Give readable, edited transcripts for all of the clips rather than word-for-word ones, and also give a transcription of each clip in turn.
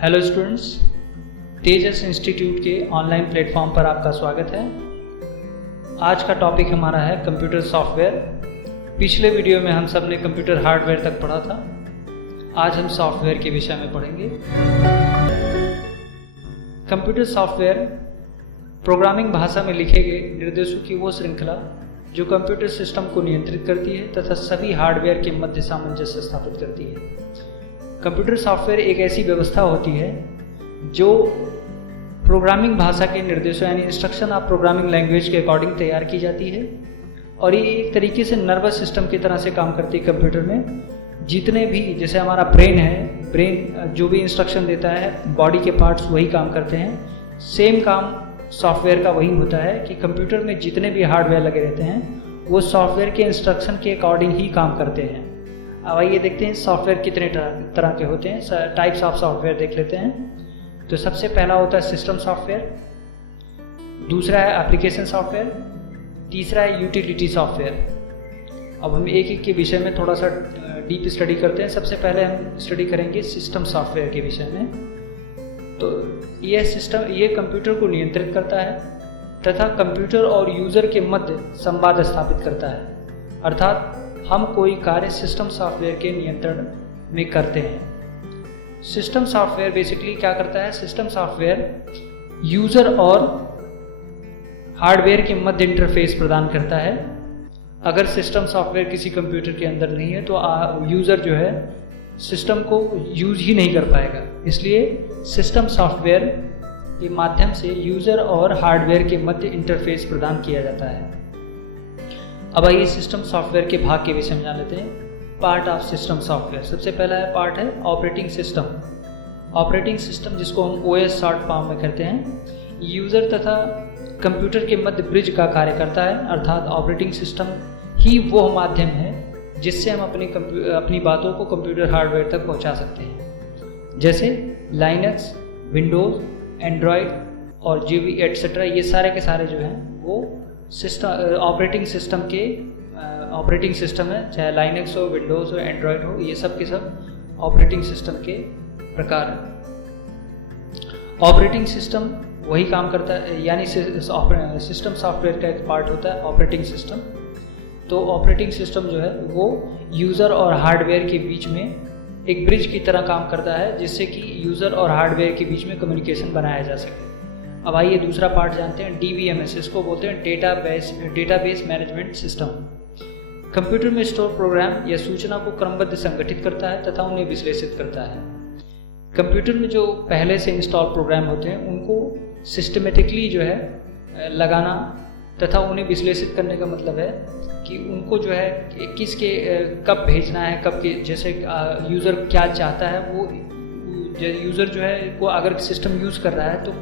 Hello students, तेजस institute के online platform पर आपका स्वागत है। आज का टॉपिक हमारा है कंप्यूटर सॉफ्टवेयर। पिछले वीडियो में हम सब ने कंप्यूटर हार्डवेयर तक पढ़ा था। आज हम सॉफ्टवेयर के विषय में पढ़ेंगे। कंप्यूटर सॉफ्टवेयर प्रोग्रामिंग भाषा में लिखे गए निर्देशों की वो श्रृंखला जो कंप्यूटर सिस्टम को नियंत्रित करती है तथा सभी हार्डवेयर के मध्य सामंजस्य स्थापित करती है। कंप्यूटर सॉफ्टवेयर एक ऐसी व्यवस्था होती है जो प्रोग्रामिंग भाषा के निर्देशों यानी इंस्ट्रक्शन ऑफ प्रोग्रामिंग लैंग्वेज के अकॉर्डिंग तैयार की जाती है और ये एक तरीके से नर्वस सिस्टम की तरह से काम करती है। कंप्यूटर में जितने भी, जैसे हमारा ब्रेन है, ब्रेन जो भी इंस्ट्रक्शन देता है बॉडी के पार्ट्स वही काम करते हैं। सेम काम सॉफ्टवेयर का वही होता है कि कंप्यूटर में जितने भी हार्डवेयर लगे रहते हैं वो सॉफ्टवेयर के इंस्ट्रक्शन के अकॉर्डिंग ही काम करते हैं। अब आइए देखते हैं सॉफ्टवेयर कितने तरह के होते हैं। टाइप्स ऑफ सॉफ्टवेयर देख लेते हैं। तो सबसे पहला होता है सिस्टम सॉफ्टवेयर, दूसरा है एप्लीकेशन सॉफ्टवेयर, तीसरा है यूटिलिटी सॉफ्टवेयर। अब हम एक एक के विषय में थोड़ा सा डीप स्टडी करते हैं। सबसे पहले हम स्टडी करेंगे सिस्टम सॉफ्टवेयर के विषय में। तो यह सिस्टम ये कंप्यूटर को नियंत्रित करता है तथा कंप्यूटर और यूज़र के मध्य संवाद स्थापित करता है, अर्थात हम कोई कार्य सिस्टम सॉफ्टवेयर के नियंत्रण में करते हैं। सिस्टम सॉफ्टवेयर बेसिकली क्या करता है? सिस्टम सॉफ्टवेयर यूज़र और हार्डवेयर के मध्य इंटरफेस प्रदान करता है। अगर सिस्टम सॉफ्टवेयर किसी कंप्यूटर के अंदर नहीं है तो यूज़र जो है सिस्टम को यूज़ ही नहीं कर पाएगा। इसलिए सिस्टम सॉफ्टवेयर के माध्यम से यूज़र और हार्डवेयर के मध्य इंटरफेस प्रदान किया जाता है। अब आइए सिस्टम सॉफ्टवेयर के भाग के विषय में जान लेते हैं। पार्ट ऑफ सिस्टम सॉफ्टवेयर, सबसे पहला पार्ट है ऑपरेटिंग सिस्टम। ऑपरेटिंग सिस्टम जिसको हम OS शॉर्ट फॉर्म में कहते हैं, यूज़र तथा कंप्यूटर के मध्य ब्रिज का कार्य करता है, अर्थात ऑपरेटिंग सिस्टम ही वो माध्यम है जिससे हम अपनी बातों को कंप्यूटर हार्डवेयर तक पहुंचा सकते हैं। जैसे लाइनक्स, विंडोज़, एंड्रॉयड और जीवी एट्सेट्रा, ये सारे के सारे जो हैं वो सिस्टम ऑपरेटिंग सिस्टम है। चाहे लाइनक्स हो, विंडोज़ हो, एंड्रॉयड हो, ये सब के सब ऑपरेटिंग सिस्टम के प्रकार हैं। ऑपरेटिंग सिस्टम वही काम करता है, यानी सिस्टम सॉफ्टवेयर का एक पार्ट होता है ऑपरेटिंग सिस्टम। तो ऑपरेटिंग सिस्टम जो है वो यूज़र और हार्डवेयर के बीच में एक ब्रिज की तरह काम करता है, जिससे कि यूज़र और हार्डवेयर के बीच में कम्युनिकेशन बनाया जा सके। अब आइए दूसरा पार्ट जानते हैं, DBMS। इसको बोलते हैं डेटाबेस मैनेजमेंट सिस्टम। कंप्यूटर में स्टोर प्रोग्राम या सूचना को क्रमबद्ध संगठित करता है तथा उन्हें विश्लेषित करता है। कंप्यूटर में जो पहले से इंस्टॉल प्रोग्राम होते हैं उनको सिस्टमेटिकली जो है लगाना तथा उन्हें विश्लेषित करने का मतलब है कि उनको जो है किसके कब भेजना है, कब के, जैसे यूज़र क्या चाहता है वो यूज़र जो है वो अगर सिस्टम यूज़ कर रहा है तो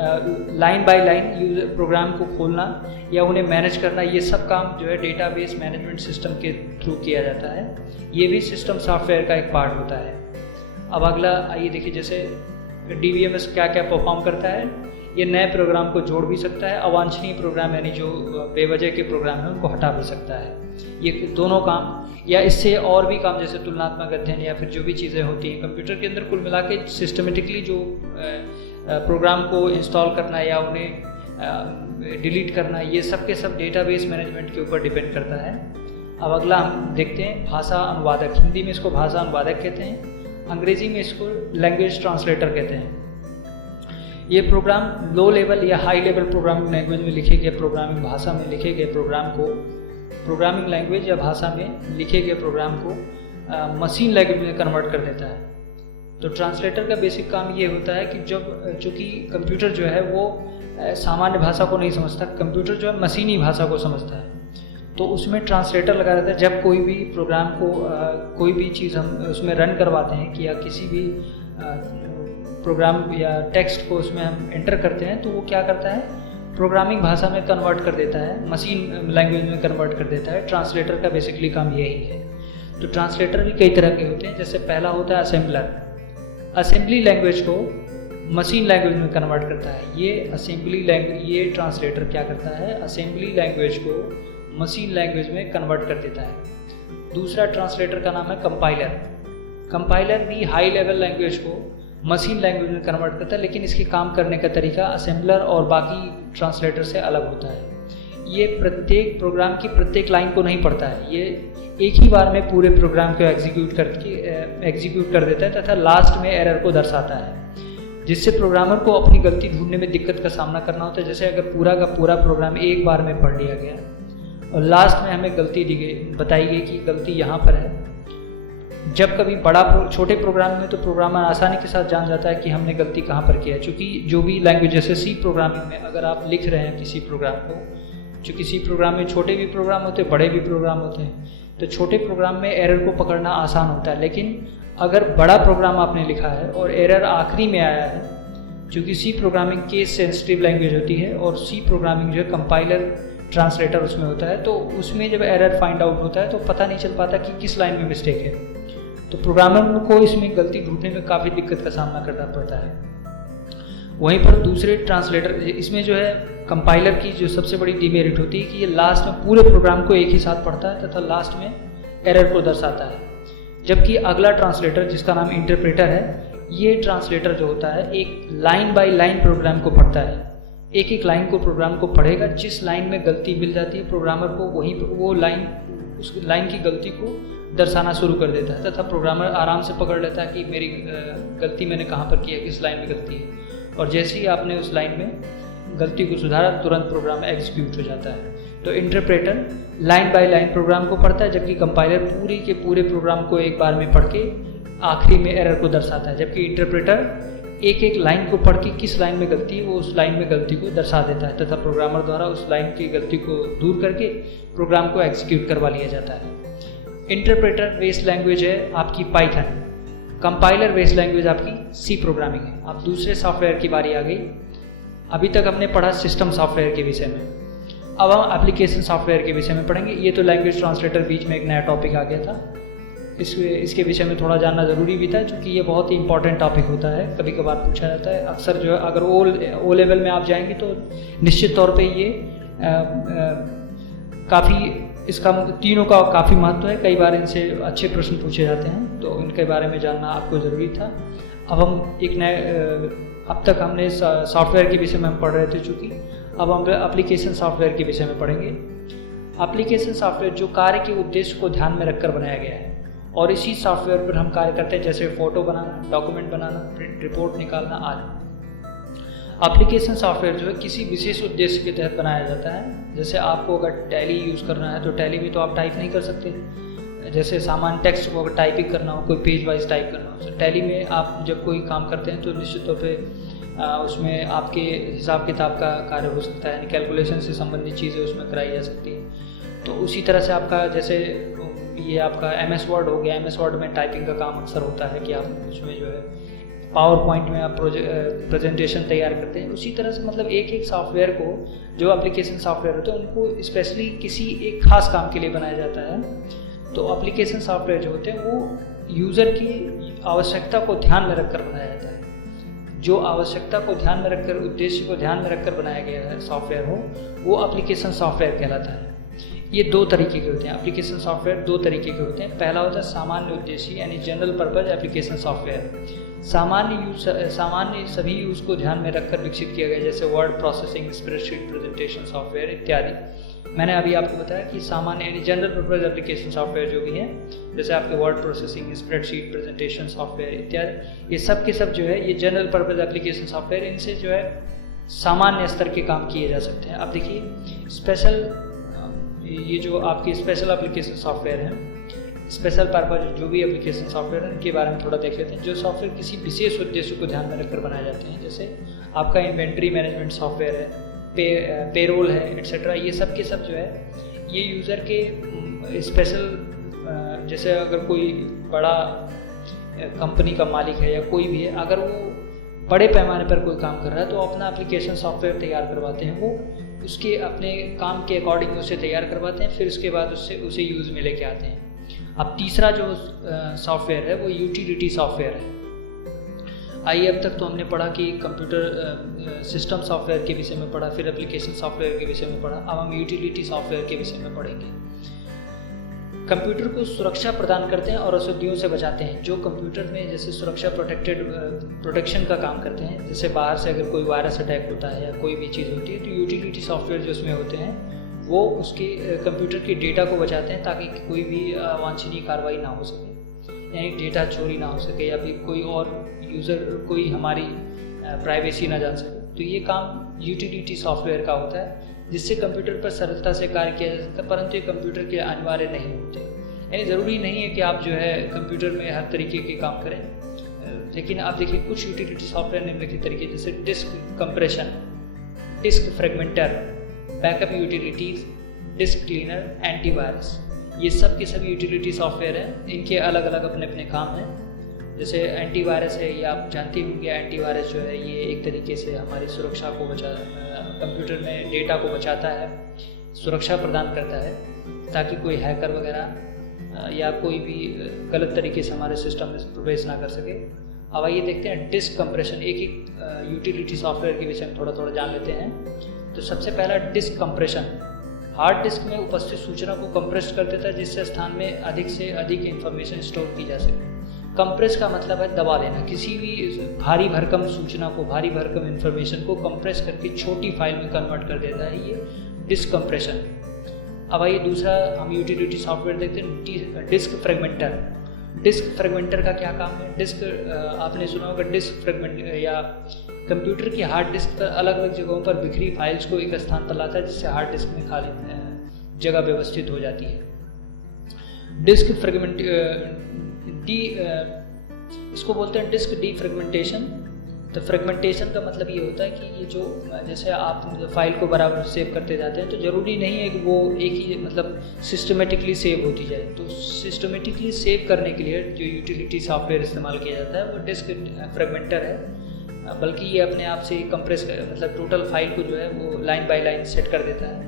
line by line user program को खोलना या उन्हें मैनेज करना, ये सब काम जो है डेटाबेस मैनेजमेंट सिस्टम के थ्रू किया जाता है। ये भी सिस्टम सॉफ्टवेयर का एक पार्ट होता है। अब अगला आइए देखिए, जैसे DBMS क्या क्या परफॉर्म करता है। ये नए प्रोग्राम को जोड़ भी सकता है, अवांछनीय प्रोग्राम यानी जो बेवजह के प्रोग्राम हैं उनको हटा भी सकता है। ये दोनों काम या इससे और भी काम जैसे तुलनात्मक अध्ययन या फिर जो भी चीज़ें होती हैं कंप्यूटर के अंदर, कुल मिला के सिस्टमेटिकली जो प्रोग्राम को इंस्टॉल करना या उन्हें डिलीट करना, ये सब के सब डेटाबेस मैनेजमेंट के ऊपर डिपेंड करता है। अब अगला हम देखते हैं भाषा अनुवादक। हिंदी में इसको भाषा अनुवादक कहते हैं, अंग्रेजी में इसको लैंग्वेज ट्रांसलेटर कहते हैं। ये प्रोग्राम लो लेवल या हाई लेवल प्रोग्रामिंग लैंग्वेज में लिखे गए प्रोग्रामिंग भाषा में लिखे गए प्रोग्राम को, प्रोग्रामिंग लैंग्वेज या भाषा में लिखे गए प्रोग्राम को मशीन लैंग्वेज में कन्वर्ट कर देता है। तो ट्रांसलेटर का बेसिक काम ये होता है कि चूँकि कंप्यूटर जो है वो सामान्य भाषा को नहीं समझता, कंप्यूटर जो है मशीनी भाषा को समझता है, तो उसमें ट्रांसलेटर लगा रहता है। जब कोई भी प्रोग्राम को कोई भी चीज़ हम उसमें रन करवाते हैं कि या किसी भी प्रोग्राम या टेक्स्ट को उसमें हम एंटर करते हैं तो वो क्या करता है, प्रोग्रामिंग भाषा में कन्वर्ट कर देता है, मशीन लैंग्वेज में कन्वर्ट कर देता है। ट्रांसलेटर का बेसिकली काम यही है। तो ट्रांसलेटर भी कई तरह के होते हैं। जैसे पहला होता है असेंबलर। असेंबली लैंग्वेज को मशीन लैंग्वेज में कन्वर्ट करता है। ये ट्रांसलेटर क्या करता है, असेंबली लैंग्वेज को मशीन लैंग्वेज में कन्वर्ट कर देता है। दूसरा ट्रांसलेटर का नाम है कंपाइलर। कंपाइलर भी हाई लेवल लैंग्वेज को मशीन लैंग्वेज में कन्वर्ट करता है, लेकिन इसके काम करने का तरीका असेंबलर और बाकी ट्रांसलेटर से अलग होता है। ये प्रत्येक प्रोग्राम की प्रत्येक लाइन को नहीं पढ़ता है, ये एक ही बार में पूरे प्रोग्राम को एग्जीक्यूट कर देता है तथा लास्ट में एरर को दर्शाता है, जिससे प्रोग्रामर को अपनी गलती ढूंढने में दिक्कत का सामना करना होता है। जैसे अगर पूरा का पूरा प्रोग्राम एक बार में पढ़ लिया गया और लास्ट में हमें गलती बताई गई कि गलती यहाँ पर है। जब कभी छोटे प्रोग्राम में तो प्रोग्रामर आसानी के साथ जान जाता है कि हमने गलती कहाँ पर किया है, चूँकि जो भी लैंग्वेज जैसे सी प्रोग्रामिंग में अगर आप लिख रहे हैं किसी प्रोग्राम को, चूँकि सी प्रोग्राम में छोटे भी प्रोग्राम होते हैं, बड़े भी प्रोग्राम होते हैं, तो छोटे प्रोग्राम में एरर को पकड़ना आसान होता है। लेकिन अगर बड़ा प्रोग्राम आपने लिखा है और एरर आखिरी में आया है, चूँकि C programming case sensitive language होती है और सी प्रोग्रामिंग जो है कंपाइलर ट्रांसलेटर उसमें होता है, तो उसमें जब एरर फाइंड आउट होता है तो पता नहीं चल पाता कि किस लाइन में मिस्टेक है, तो प्रोग्रामर को इसमें गलती ढूंढने में काफ़ी दिक्कत का सामना करना पड़ता है। वहीं पर दूसरे ट्रांसलेटर, इसमें जो है कंपाइलर की जो सबसे बड़ी डिमेरिट होती है कि ये लास्ट में पूरे प्रोग्राम को एक ही साथ पढ़ता है तथा लास्ट में एरर को दर्शाता है। जबकि अगला ट्रांसलेटर जिसका नाम इंटरप्रेटर है, ये ट्रांसलेटर जो होता है एक लाइन बाय लाइन प्रोग्राम को पढ़ता है, एक एक लाइन को प्रोग्राम को पढ़ेगा, जिस लाइन में गलती मिल जाती है प्रोग्रामर को वहीं वो लाइन उस लाइन की गलती को दर्शाना शुरू कर देता है तथा प्रोग्रामर आराम से पकड़ लेता है कि मेरी गलती मैंने कहाँ पर की है, किस लाइन में गलती है, और जैसे ही आपने उस लाइन में गलती को सुधारा तुरंत प्रोग्राम एग्जीक्यूट हो जाता है। तो interpreter line by line program को पढ़ता है, जबकि कंपाइलर पूरे के पूरे प्रोग्राम को एक बार में पढ़ के आखिरी में एरर को दर्शाता है। जबकि इंटरप्रेटर एक एक लाइन को पढ़ के किस लाइन में गलती है वो उस लाइन में गलती को दर्शा देता है तथा प्रोग्रामर द्वारा उस लाइन की गलती को दूर करके प्रोग्राम को एग्जीक्यूट करवा लिया जाता है। इंटरप्रेटर बेस्ड लैंग्वेज है आपकी पाइथन, कंपाइलर बेस्ड लैंग्वेज आपकी सी प्रोग्रामिंग है। अब दूसरे सॉफ्टवेयर की बारी आ गई। अभी तक हमने पढ़ा सिस्टम सॉफ्टवेयर के विषय में, अब हम एप्लीकेशन सॉफ्टवेयर के विषय में पढ़ेंगे। ये तो लैंग्वेज ट्रांसलेटर बीच में एक नया टॉपिक आ गया था, इसके विषय में थोड़ा जानना ज़रूरी भी था, क्योंकि ये बहुत ही इंपॉर्टेंट टॉपिक होता है, कभी कभार पूछा जाता है। अक्सर जो है अगर ओ लेवल में आप जाएंगे तो निश्चित तौर पे ये काफ़ी इसका तीनों का काफ़ी महत्व है, कई बार इनसे अच्छे प्रश्न पूछे जाते हैं, तो इनके बारे में जानना आपको ज़रूरी था। अब हम एक नए अब तक हमने सॉफ्टवेयर के विषय में हम पढ़ रहे थे, चूँकि अब हम एप्लीकेशन सॉफ्टवेयर के विषय में पढ़ेंगे। एप्लीकेशन सॉफ्टवेयर जो कार्य के उद्देश्य को ध्यान में रखकर बनाया गया है और इसी सॉफ्टवेयर पर हम कार्य करते हैं, जैसे फ़ोटो बनाना, डॉक्यूमेंट बनाना, प्रिंट रिपोर्ट निकालना आदि। एप्लीकेशन सॉफ्टवेयर जो है किसी विशेष उद्देश्य के तहत बनाया जाता है। जैसे आपको अगर टैली यूज़ करना है तो टैली में तो आप टाइप नहीं कर सकते, जैसे सामान्य टेक्स्ट को अगर टाइपिंग करना हो, कोई पेज वाइज टाइप करना हो, तो टैली में आप जब कोई काम करते हैं तो निश्चित तौर पे उसमें आपके हिसाब किताब का कार्य हो सकता है, यानी कैलकुलेशन से संबंधित चीज़ें उसमें कराई जा सकती हैं। तो उसी तरह से आपका जैसे ये आपका MS वर्ड हो गया, MS वर्ड में टाइपिंग का काम अक्सर होता है कि आप उसमें जो है पावर पॉइंट में आप प्रेजेंटेशन तैयार करते हैं। उसी तरह से मतलब एक एक सॉफ्टवेयर को, जो एप्लीकेशन सॉफ्टवेयर होते हैं उनको स्पेशली किसी एक खास काम के लिए बनाया जाता है। तो एप्लीकेशन सॉफ्टवेयर जो होते हैं वो यूज़र की आवश्यकता को ध्यान में रखकर बनाया जाता है। जो आवश्यकता को ध्यान में रखकर, उद्देश्य को ध्यान में रखकर बनाया गया है सॉफ्टवेयर हो, वो एप्लीकेशन सॉफ्टवेयर कहलाता है। ये दो तरीके के होते हैं, एप्लीकेशन सॉफ्टवेयर दो तरीके के होते हैं। पहला होता है सामान्य उद्देश्य यानी जनरल पर्पज एप्लीकेशन सॉफ्टवेयर। सामान्य सभी यूज़ को ध्यान में रखकर विकसित किया गया, जैसे word processing, spreadsheet presentation software इत्यादि। मैंने अभी आपको बताया कि सामान्य यानी जनरल पर्पज एप्लीकेशन सॉफ्टवेयर जो भी है, जैसे आपके word processing, spreadsheet presentation software इत्यादि, ये सब के सब जो है ये जनरल पर्पज एप्लीकेशन सॉफ्टवेयर, इनसे जो है सामान्य स्तर के काम किए जा सकते हैं। अब देखिए स्पेशल, ये जो आपके स्पेशल एप्लीकेशन सॉफ्टवेयर हैं, स्पेशल पर्पज जो भी एप्लीकेशन सॉफ्टवेयर है, इनके बारे में थोड़ा देख लेते हैं। जो सॉफ्टवेयर किसी विशेष उद्देश्य को ध्यान में रखकर बनाए जाते हैं, जैसे आपका इन्वेंट्री मैनेजमेंट सॉफ्टवेयर है, पेरोल है, एट्सेट्रा, ये सब के सब जो है ये यूज़र के स्पेशल, जैसे अगर कोई बड़ा कंपनी का मालिक है या कोई भी है, अगर वो बड़े पैमाने पर कोई काम कर रहा है तो अपना एप्लीकेशन सॉफ्टवेयर तैयार करवाते हैं, वो उसके अपने काम के अकॉर्डिंग उसे तैयार करवाते हैं, फिर उसके बाद उसे यूज़ में लेके आते हैं। अब तीसरा जो सॉफ्टवेयर है वो यूटिलिटी सॉफ्टवेयर है। आइए, अब तक तो हमने पढ़ा कि कंप्यूटर सिस्टम सॉफ्टवेयर के विषय में पढ़ा, फिर एप्लीकेशन सॉफ्टवेयर के विषय में पढ़ा। अब हम यूटिलिटी सॉफ्टवेयर के विषय में पढ़ेंगे। कंप्यूटर को सुरक्षा प्रदान करते हैं और अशुद्धियों से बचाते हैं। जो कंप्यूटर में जैसे सुरक्षा प्रोटेक्शन का काम करते हैं, जैसे बाहर से अगर कोई वायरस अटैक होता है या कोई भी चीज़ होती है, तो यूटिलिटी सॉफ्टवेयर जो उसमें होते हैं वो उसके कंप्यूटर के डेटा को बचाते हैं ताकि कोई भी अवांछनीय कार्रवाई ना हो सके, यानी डेटा चोरी ना हो सके या फिर कोई और यूज़र कोई हमारी प्राइवेसी ना जान सके। तो ये काम यूटिलिटी सॉफ्टवेयर का होता है, जिससे कंप्यूटर पर सरलता से कार्य किया जा सकता है, परंतु ये कंप्यूटर के अनिवार्य नहीं होते। यानी ज़रूरी नहीं है कि आप जो है कंप्यूटर में हर तरीके के काम करें, लेकिन आप देखिए कुछ यूटिलिटी सॉफ्टवेयर निम्नलिखित तरीके जैसे disk compression, disk fragmenter, backup utilities, disk cleaner, antivirus, ये सब के सभी यूटिलिटी सॉफ्टवेयर हैं। इनके अलग अलग अपने अपने काम हैं। जैसे एंटीवायरस है, ये आप जानते होंगे, एंटीवायरस जो है ये एक तरीके से हमारी सुरक्षा को कंप्यूटर में डेटा को बचाता है, सुरक्षा प्रदान करता है ताकि कोई हैकर वगैरह या कोई भी गलत तरीके से हमारे सिस्टम में प्रवेश ना कर सके। अब आइए देखते हैं डिस्क कंप्रेशन, एक एक यूटिलिटी सॉफ्टवेयर के विषय में थोड़ा थोड़ा जान लेते हैं। तो सबसे पहला डिस्क कंप्रेशन, हार्ड डिस्क में उपस्थित सूचना को कंप्रेस कर देता है जिससे स्थान में अधिक से अधिक इंफॉर्मेशन स्टोर की जा सके। कंप्रेस का मतलब है दबा देना, किसी भी भारी भरकम सूचना को, भारी भरकम इन्फॉर्मेशन को कंप्रेस करके छोटी फाइल में कन्वर्ट कर देता है, ये डिस्क कंप्रेशन। अब आइए दूसरा हम यूटिलिटी सॉफ्टवेयर देखते हैं, डिस्क फ्रेगमेंटर। डिस्क फ्रेगमेंटर का क्या काम है? डिस्क आपने सुना होगा, डिस्क फ्रेगमेंट या कंप्यूटर की हार्ड डिस्क पर अलग अलग जगहों पर बिखरी फाइल्स को एक स्थान पर लाता है जिससे हार्ड डिस्क में खाली जगह व्यवस्थित हो जाती है। डिस्क फ्रेगमेंट इसको बोलते हैं डिस्क डीफ्रेगमेंटेशन। तो फ्रेगमेंटेशन का मतलब ये होता है कि ये जो जैसे आप फाइल को बराबर सेव करते जाते हैं तो ज़रूरी नहीं है कि वो एक ही मतलब सिस्टमेटिकली सेव होती जाए। तो सिस्टमेटिकली सेव करने के लिए जो यूटिलिटी सॉफ्टवेयर इस्तेमाल किया जाता है वो डिस्क फ्रेगमेंटर है, बल्कि ये अपने आप से कंप्रेस मतलब टोटल फाइल को जो है वो लाइन बाय लाइन सेट कर देता है।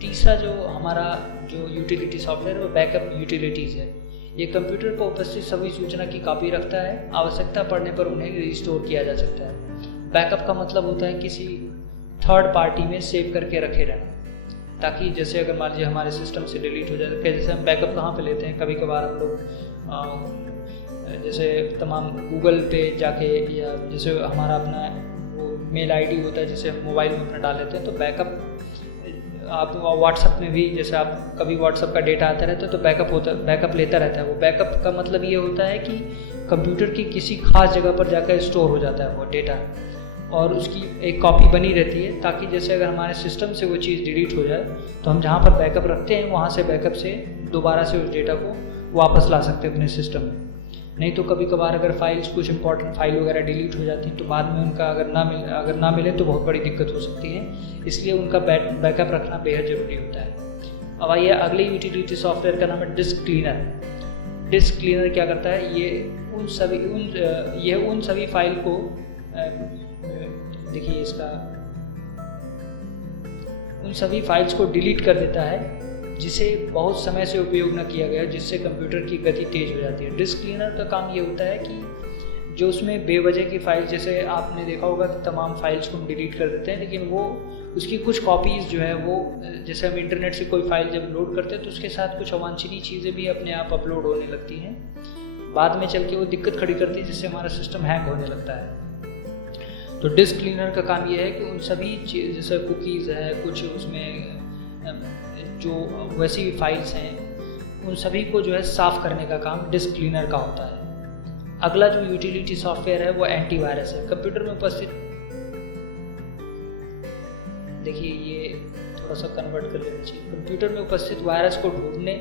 तीसरा जो हमारा जो यूटिलिटी सॉफ्टवेयर वो बैकअप यूटिलिटीज़ है। ये कंप्यूटर पर उपस्थित सभी सूचना की कॉपी रखता है, आवश्यकता पड़ने पर उन्हें रिस्टोर किया जा सकता है। बैकअप का मतलब होता है किसी थर्ड पार्टी में सेव करके रखे रहना, ताकि जैसे अगर मान लीजिए हमारे सिस्टम से डिलीट हो जाए, जैसे हम बैकअप कहाँ पे लेते हैं, कभी कभार हम लोग जैसे तमाम गूगल पे जाके या जैसे हमारा अपना वो मेल आईडी होता है जिसे हम मोबाइल में अपना डाल लेते हैं, तो बैकअप आप व्हाट्सअप में भी जैसे आप कभी व्हाट्सअप का डेटा आता रहता है तो बैकअप लेता रहता है। वो बैकअप का मतलब ये होता है कि कंप्यूटर की किसी खास जगह पर जाकर स्टोर हो जाता है वो डेटा और उसकी एक कॉपी बनी रहती है, ताकि जैसे अगर हमारे सिस्टम से वो चीज़ डिलीट हो जाए तो हम जहाँ पर बैकअप रखते हैं वहाँ से बैकअप से दोबारा से उस डेटा को वापस ला सकते हैं अपने सिस्टम में। नहीं तो कभी कभार अगर फाइल्स कुछ इंपॉर्टेंट फाइल वगैरह डिलीट हो जाती हैं तो बाद में उनका अगर ना मिले तो बहुत बड़ी दिक्कत हो सकती है, इसलिए उनका बैकअप रखना बेहद ज़रूरी होता है। अब आइए अगले यूटिलिटी सॉफ्टवेयर का नाम है डिस्क क्लीनर। डिस्क क्लीनर क्या करता है? ये उन सभी फाइल को देखिए इसका उन सभी फाइल्स को डिलीट कर देता है जिसे बहुत समय से उपयोग न किया गया, जिससे कंप्यूटर की गति तेज हो जाती है। डिस्क क्लीनर का काम ये होता है कि जो उसमें बेवजह की फाइल, जैसे आपने देखा होगा कि तमाम फाइल्स को हम डिलीट कर देते हैं, लेकिन वो उसकी कुछ कॉपीज़ जो है वो जैसे हम इंटरनेट से कोई फाइल जब लोड करते हैं तो उसके साथ कुछ अवांछनीय चीज़ें भी अपने आप अपलोड होने लगती हैं, बाद में चल के वो दिक्कत खड़ी करती है जिससे हमारा सिस्टम हैंग होने लगता है। तो डिस्क क्लीनर का काम ये है कि उन सभी चीज़ जैसे कुकीज़ है, कुछ उसमें जो वैसी फाइल्स हैं उन सभी को जो है साफ़ करने का काम डिस्क क्लीनर का होता है। अगला जो यूटिलिटी सॉफ्टवेयर है वो एंटीवायरस है। कंप्यूटर में उपस्थित देखिए ये थोड़ा सा कन्वर्ट कर लेना चाहिए। कंप्यूटर में उपस्थित वायरस को ढूंढने,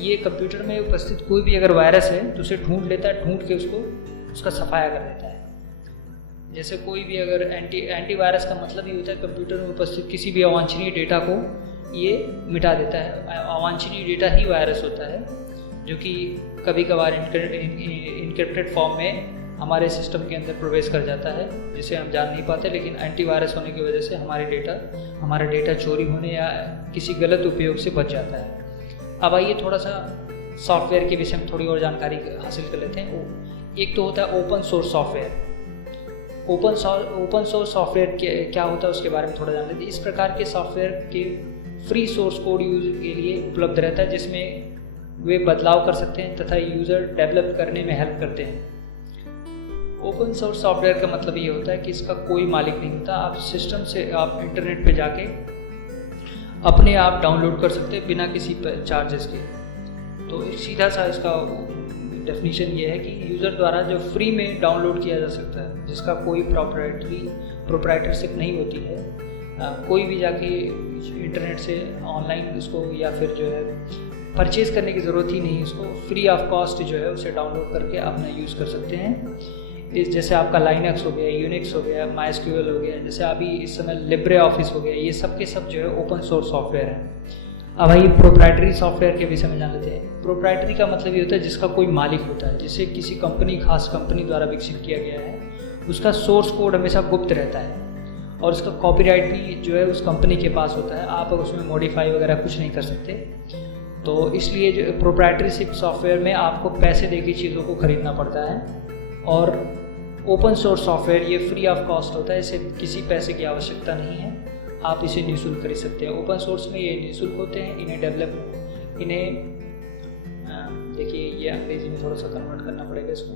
ये कंप्यूटर में उपस्थित कोई भी अगर वायरस है तो उसे ढूंढ लेता है, ढूंढ के उसका सफाया कर देता है। जैसे कोई भी अगर एंटीवायरस का मतलब ये होता है कंप्यूटर में उपस्थित किसी भी अवांछनीय डेटा को ये मिटा देता है। अवांछनीय डेटा ही वायरस होता है, जो कि कभी कभार इनक्रिप्टेड फॉर्म में हमारे सिस्टम के अंदर प्रवेश कर जाता है, जिसे हम जान नहीं पाते, लेकिन एंटीवायरस होने की वजह से हमारा डेटा चोरी होने या किसी गलत उपयोग से बच जाता है। अब आइए थोड़ा सा सॉफ्टवेयर के विषय में थोड़ी और जानकारी हासिल कर लेते हैं। एक तो होता है open source software. Open source software क्या होता है उसके बारे में थोड़ा जान लेते हैं। इस प्रकार के सॉफ्टवेयर के फ्री सोर्स कोड यूज के लिए उपलब्ध रहता है, जिसमें वे बदलाव कर सकते हैं तथा यूज़र डेवलप करने में हेल्प करते हैं। ओपन सोर्स सॉफ्टवेयर का मतलब ये होता है कि इसका कोई मालिक नहीं होता। आप सिस्टम से आप इंटरनेट पे जाके अपने आप डाउनलोड कर सकते हैं बिना किसी चार्जेस के। तो सीधा सा इसका डेफिनेशन ये है कि यूज़र द्वारा जो फ्री में डाउनलोड किया जा सकता है, जिसका कोई प्रोप्राइटरशिप नहीं होती है। कोई भी जाके इंटरनेट से ऑनलाइन उसको या फिर जो है परचेज़ करने की ज़रूरत ही नहीं, उसको फ्री ऑफ कॉस्ट जो है उसे डाउनलोड करके अपना यूज़ कर सकते हैं। इस जैसे आपका लाइनक्स हो गया, यूनिक्स हो गया, माइस्क्यूएल हो गया, जैसे अभी इस समय लिब्रे ऑफिस हो गया, ये सब के सब जो है ओपन सोर्स सॉफ्टवेयर है। अब भाई प्रोप्राइटरी सॉफ्टवेयर के विषय में जान लेते हैं। प्रोप्राइटरी का मतलब ये होता है जिसका कोई मालिक होता है, जिसे किसी कंपनी, खास कंपनी द्वारा विकसित किया गया है। उसका सोर्स कोड हमेशा गुप्त रहता है और उसका कॉपीराइट भी जो है उस कंपनी के पास होता है। आप उसमें मॉडिफाई वगैरह कुछ नहीं कर सकते। तो इसलिए जो प्रोप्राइटरीशिप सॉफ्टवेयर में आपको पैसे देके चीज़ों को खरीदना पड़ता है, और ओपन सोर्स सॉफ्टवेयर ये फ्री ऑफ कॉस्ट होता है, इसे किसी पैसे की आवश्यकता नहीं है, आप इसे निःशुल्क खरीद सकते हैं। ओपन सोर्स में ये निःशुल्क होते हैं। देखिए ये अंग्रेजी में थोड़ा सा कन्वर्ट करना पड़ेगा इसको।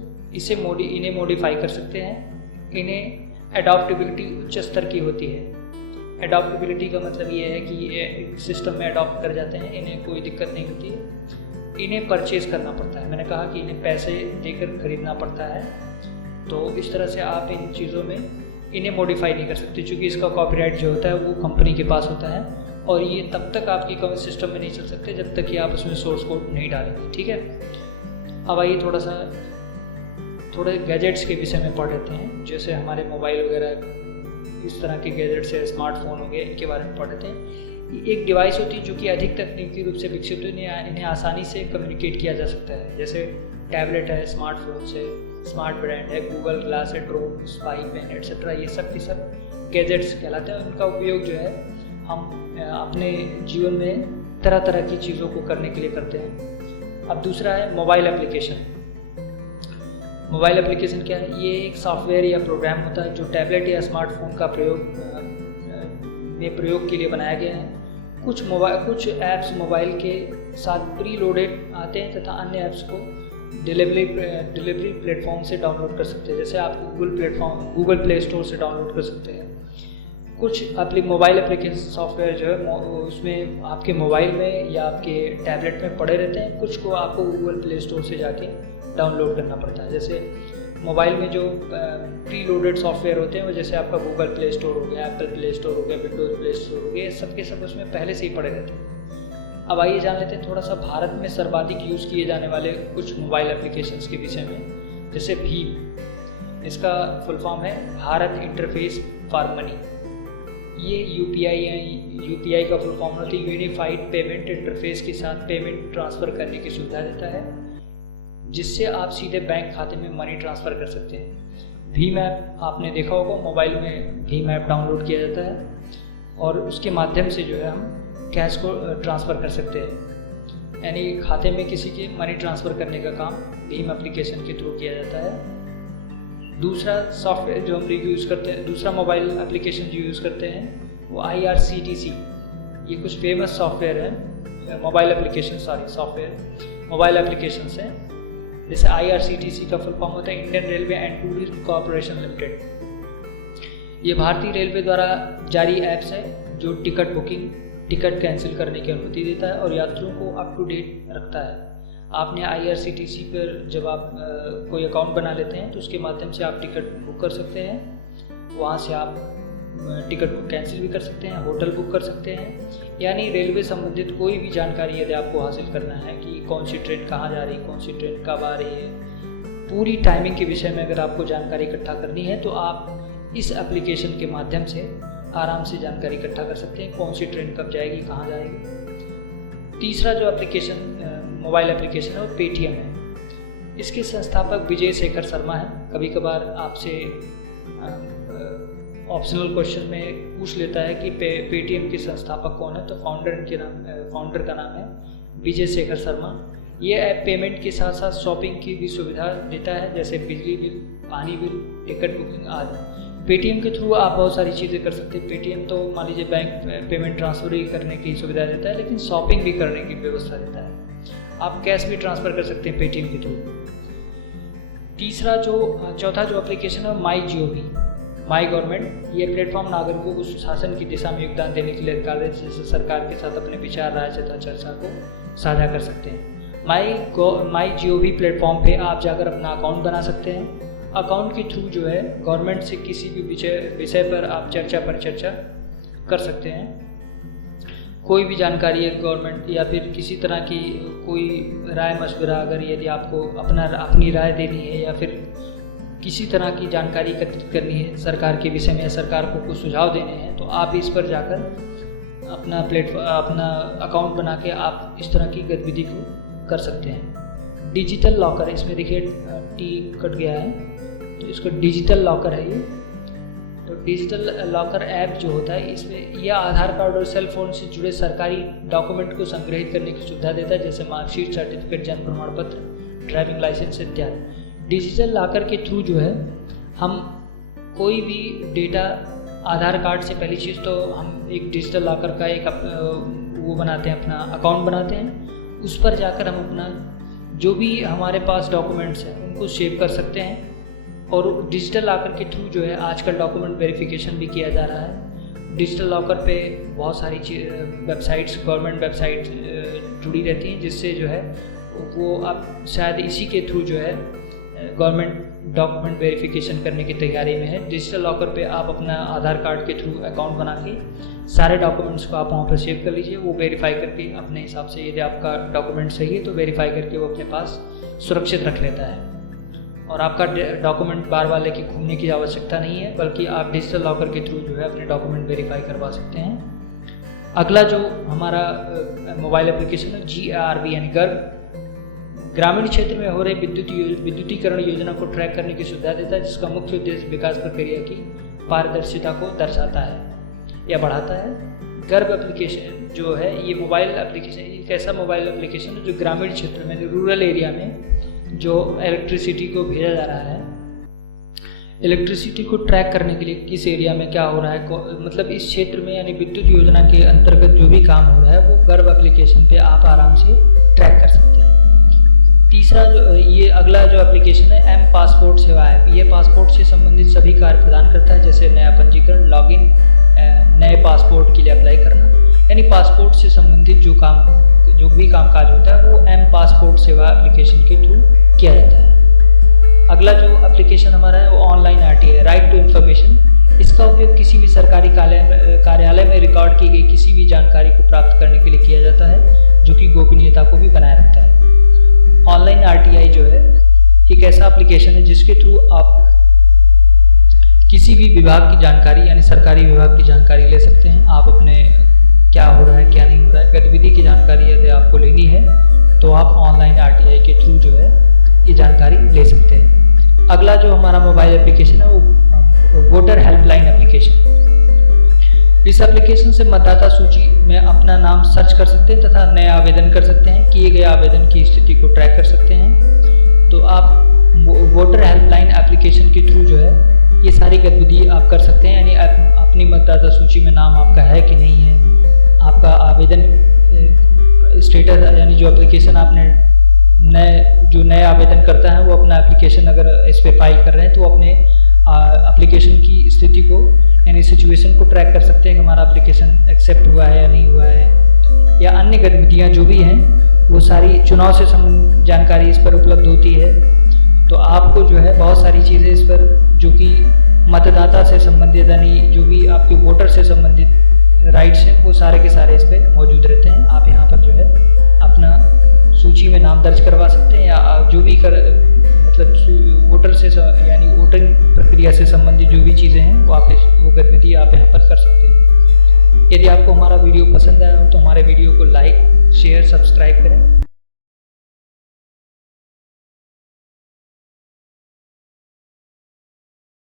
इन्हें मॉडिफाई कर सकते हैं। इन्हें एडॉप्टेबिलिटी उच्च स्तर की होती है। एडॉप्टेबिलिटी का मतलब ये है कि ये सिस्टम में अडॉप्ट कर जाते हैं, इन्हें कोई दिक्कत नहीं होती है। इन्हें परचेज़ करना पड़ता है, मैंने कहा कि इन्हें पैसे देकर खरीदना पड़ता है। तो इस तरह से आप इन चीज़ों में इन्हें मॉडिफाई नहीं कर सकते, क्योंकि इसका कॉपीराइट जो होता है वो कंपनी के पास होता है, और ये तब तक आपकी सिस्टम में नहीं चल सकते जब तक कि आप उसमें सोर्स कोड नहीं डालेंगे। ठीक है, अब आइए थोड़े गैजेट्स के विषय में पढ़ लेते हैं। जैसे हमारे मोबाइल वगैरह इस तरह के गैजेट्स है, स्मार्टफोन हो गए, इनके बारे में पढ़ लेते हैं। एक डिवाइस होती है जो कि अधिक तकनीकी रूप से विकसित होती है, इन्हें आसानी से कम्युनिकेट किया जा सकता है। जैसे टैबलेट है, स्मार्टफोन है, स्मार्ट बैंड है, गूगल ग्लास है, ड्रोन, स्पाई पेन एट्सेट्रा, ये सब के सब गैजेट्स कहलाते हैं। उनका उपयोग जो है हम अपने जीवन में तरह तरह की चीज़ों को करने के लिए करते हैं। अब दूसरा है मोबाइल एप्लीकेशन। मोबाइल एप्लीकेशन क्या है? ये एक सॉफ्टवेयर या प्रोग्राम होता है जो टैबलेट या स्मार्टफोन का प्रयोग के लिए बनाया गया है। कुछ ऐप्स मोबाइल के साथ प्री लोडेड आते हैं तथा अन्य ऐप्स को डिलीवरी प्लेटफॉर्म से डाउनलोड कर सकते हैं। जैसे आप गूगल प्ले स्टोर से डाउनलोड कर सकते हैं। कुछ मोबाइल एप्लीकेशन सॉफ्टवेयर जो है उसमें आपके मोबाइल में या आपके टैबलेट में पड़े रहते हैं, कुछ को आपको गूगल प्ले स्टोर से जाके डाउनलोड करना पड़ता है। जैसे मोबाइल में जो प्री लोडेड सॉफ्टवेयर होते हैं वो जैसे आपका गूगल प्ले स्टोर हो गया, एप्पल प्ले स्टोर हो गया, विंडोज़ प्ले स्टोर हो गया, सब के सब उसमें पहले से ही पड़े रहते हैं। अब आइए जान लेते हैं थोड़ा सा भारत में सर्वाधिक यूज़ किए जाने वाले कुछ मोबाइल एप्लीकेशंस के विषय में। जैसे भीम, इसका फुल फॉर्म है भारत इंटरफेस फॉर मनी। ये यूपीआई का फुल फॉर्म होती है यूनिफाइड पेमेंट इंटरफेस के साथ पेमेंट ट्रांसफ़र करने की सुविधा देता है, जिससे आप सीधे बैंक खाते में मनी ट्रांसफ़र कर सकते हैं। भीम ऐप आपने देखा होगा, मोबाइल में भीम ऐप डाउनलोड किया जाता है और उसके माध्यम से जो है हम कैश को ट्रांसफ़र कर सकते हैं। यानी खाते में किसी के मनी ट्रांसफ़र करने का काम भीम एप्लीकेशन के थ्रू किया जाता है। दूसरा सॉफ्टवेयर जो हम यूज़ करते हैं, दूसरा मोबाइल एप्लीकेशन जो यूज़ करते हैं वो IRCTC। ये कुछ फेमस सॉफ्टवेयर है, मोबाइल एप्लीकेशन है। जैसे IRCTC का फुल फॉर्म होता है Indian railway and tourism corporation limited. ये भारतीय रेलवे द्वारा जारी ऐप्स है जो टिकट बुकिंग, टिकट कैंसिल करने की अनुमति देता है और यात्रियों को अप टू डेट रखता है। आपने IRCTC पर जब आप कोई अकाउंट बना लेते हैं तो उसके माध्यम से आप टिकट बुक कर सकते हैं। वहाँ से आप टिकट बुक कैंसिल भी कर सकते हैं, होटल बुक कर सकते हैं। यानी रेलवे संबंधित कोई भी जानकारी यदि आपको हासिल करना है कि कौन सी ट्रेन कहाँ जा रही है, कौन सी ट्रेन कब आ रही है, पूरी टाइमिंग के विषय में अगर आपको जानकारी इकट्ठा करनी है तो आप इस एप्लीकेशन के माध्यम से आराम से जानकारी इकट्ठा कर सकते हैं, कौन सी ट्रेन कब जाएगी, कहाँ जाएगी। तीसरा जो मोबाइल एप्लीकेशन है वो पेटीएम है। इसके संस्थापक विजय शेखर शर्मा हैं। कभी कभार आपसे ऑप्शनल क्वेश्चन में पूछ लेता है कि पेटीएम के संस्थापक कौन है, तो फाउंडर का नाम है विजय शेखर शर्मा। ये ऐप पेमेंट के साथ साथ शॉपिंग की भी सुविधा देता है, जैसे बिजली बिल, पानी बिल, टिकट बुकिंग आदि। पेटीएम के थ्रू आप बहुत सारी चीज़ें कर सकते हैं। पेटीएम तो मान लीजिए बैंक पेमेंट ट्रांसफ़र ही करने की सुविधा देता है, लेकिन शॉपिंग भी करने की व्यवस्था देता है। आप कैश भी ट्रांसफ़र कर सकते हैं पेटीएम के थ्रू। चौथा जो एप्लीकेशन है माई GOV, माई गवर्नमेंट। ये प्लेटफॉर्म नागरिकों को सुशासन की दिशा में योगदान देने के लिए अधिकार है, जिससे सरकार के साथ अपने विचार, राय तथा चर्चा को साझा कर सकते हैं। माई GOV प्लेटफॉर्म पे आप जाकर अपना अकाउंट बना सकते हैं। अकाउंट के थ्रू जो है गवर्नमेंट से किसी भी विषय पर आप चर्चा कर सकते हैं। कोई भी जानकारी है गवर्नमेंट या फिर किसी तरह की कोई राय मशवरा, अगर यदि आपको अपनी राय देनी है या फिर किसी तरह की जानकारी एकत्रित करनी है सरकार के विषय में या सरकार को कुछ सुझाव देने हैं, तो आप इस पर जाकर अपना अकाउंट बना के आप इस तरह की गतिविधि को कर सकते हैं। डिजिटल लॉकर, इसमें देखिए टी कट गया है, तो इसको डिजिटल लॉकर है ये। तो डिजिटल लॉकर ऐप जो होता है, इसमें यह आधार कार्ड और सेल फोन से जुड़े सरकारी डॉक्यूमेंट को संग्रहित करने की सुविधा देता है, जैसे मार्कशीट, सर्टिफिकेट, जन्म प्रमाण पत्र, ड्राइविंग लाइसेंस इत्यादि। डिजिटल लॉकर के थ्रू जो है हम कोई भी डेटा, आधार कार्ड से पहली चीज़ तो हम एक डिजिटल लॉकर का एक वो बनाते हैं, अपना अकाउंट बनाते हैं। उस पर जाकर हम अपना जो भी हमारे पास डॉक्यूमेंट्स हैं उनको सेव कर सकते हैं। और डिजिटल लॉकर के थ्रू जो है आजकल डॉक्यूमेंट वेरिफिकेशन भी किया जा रहा है। डिजिटल लॉकर पे बहुत सारी वेबसाइट्स, गवर्नमेंट वेबसाइट जुड़ी रहती हैं, जिससे जो है वो आप शायद इसी के थ्रू जो है गवर्नमेंट डॉक्यूमेंट वेरिफिकेशन करने की तैयारी में है। डिजिटल लॉकर पे आप अपना आधार कार्ड के थ्रू अकाउंट बना के सारे डॉक्यूमेंट्स को आप वहाँ पर सेव कर लीजिए। वो वेरीफाई करके अपने हिसाब से, यदि आपका डॉक्यूमेंट सही है तो वेरीफाई करके वो अपने पास सुरक्षित रख लेता है। और आपका डॉक्यूमेंट बार बार लेके घूमने की आवश्यकता नहीं है, बल्कि आप डिजिटल लॉकर के थ्रू जो है अपने डॉक्यूमेंट वेरीफाई करवा सकते हैं। अगला जो हमारा मोबाइल एप्लीकेशन है GRB यानी गर्भ, ग्रामीण क्षेत्र में हो रहे विद्युतीकरण योजना को ट्रैक करने की सुविधा देता है, जिसका मुख्य उद्देश्य विकास प्रक्रिया की पारदर्शिता को दर्शाता है या बढ़ाता है। गर्भ एप्लीकेशन जो है ये मोबाइल एप्लीकेशन, एक ऐसा मोबाइल एप्लीकेशन है जो ग्रामीण क्षेत्र में, रूरल एरिया में जो इलेक्ट्रिसिटी को भेजा जा रहा है, इलेक्ट्रिसिटी को ट्रैक करने के लिए किस एरिया में क्या हो रहा है, मतलब इस क्षेत्र में यानी विद्युत योजना के अंतर्गत जो भी काम हो रहा है वो गर्भ एप्लीकेशन पे आप आराम से ट्रैक कर सकते हैं। ये अगला जो एप्लीकेशन है M पासपोर्ट सेवा ऐप। ये पासपोर्ट से संबंधित सभी कार्य प्रदान करता है, जैसे नया पंजीकरण, लॉगिन, नए पासपोर्ट के लिए अप्लाई करना, यानी पासपोर्ट से संबंधित जो भी कामकाज होता है वो M पासपोर्ट सेवा एप्लीकेशन के थ्रू किया जाता है। अगला जो एप्लीकेशन हमारा है वो online RTI right to information. इसका उपयोग किसी भी सरकारी कार्यालय में रिकॉर्ड की गई किसी भी जानकारी को प्राप्त करने के लिए किया जाता है, जो कि गोपनीयता को भी बनाए रखता है। ऑनलाइन RTI जो है एक ऐसा एप्लीकेशन है जिसके थ्रू आप किसी भी विभाग की जानकारी यानी सरकारी विभाग की जानकारी ले सकते हैं। आप अपने क्या हो रहा है, क्या नहीं हो रहा है, गतिविधि की जानकारी यदि आपको लेनी है तो आप ऑनलाइन RTI के थ्रू जो है ये जानकारी ले सकते हैं। अगला जो हमारा मोबाइल एप्लीकेशन है वो वोटर हेल्पलाइन एप्लीकेशन। इस एप्लीकेशन से मतदाता सूची में अपना नाम सर्च कर सकते हैं तथा नया आवेदन कर सकते हैं, किए गए आवेदन की स्थिति को ट्रैक कर सकते हैं। तो आप वोटर हेल्पलाइन एप्लीकेशन के थ्रू जो है ये सारी गतिविधि आप कर सकते हैं, यानी अपनी मतदाता सूची में नाम आपका है कि नहीं है, आपका आवेदन स्टेटस, यानी जो एप्लीकेशन आपने नए आवेदन करता है वो अपना एप्लीकेशन अगर इस पर फाइल कर रहे हैं तो अपने एप्लीकेशन की स्थिति को यानी सिचुएशन को ट्रैक कर सकते हैं कि हमारा एप्लीकेशन एक्सेप्ट हुआ है या नहीं हुआ है, या अन्य गतिविधियाँ जो भी हैं वो सारी चुनाव से संबंधित जानकारी इस पर उपलब्ध होती है। तो आपको जो है बहुत सारी चीज़ें इस पर जो कि मतदाता से संबंधित यानी जो भी आपके वोटर से संबंधित राइट्स हैं वो सारे के सारे इस पर मौजूद रहते हैं। आप यहाँ पर जो है अपना सूची में नाम दर्ज करवा सकते हैं, या जो भी मतलब वोटर से यानी वोटिंग प्रक्रिया से संबंधित जो भी चीज़ें हैं वो गतिविधि आप यहाँ पर कर सकते हैं। यदि आपको हमारा वीडियो पसंद आया हो तो हमारे वीडियो को लाइक, शेयर, सब्सक्राइब करें।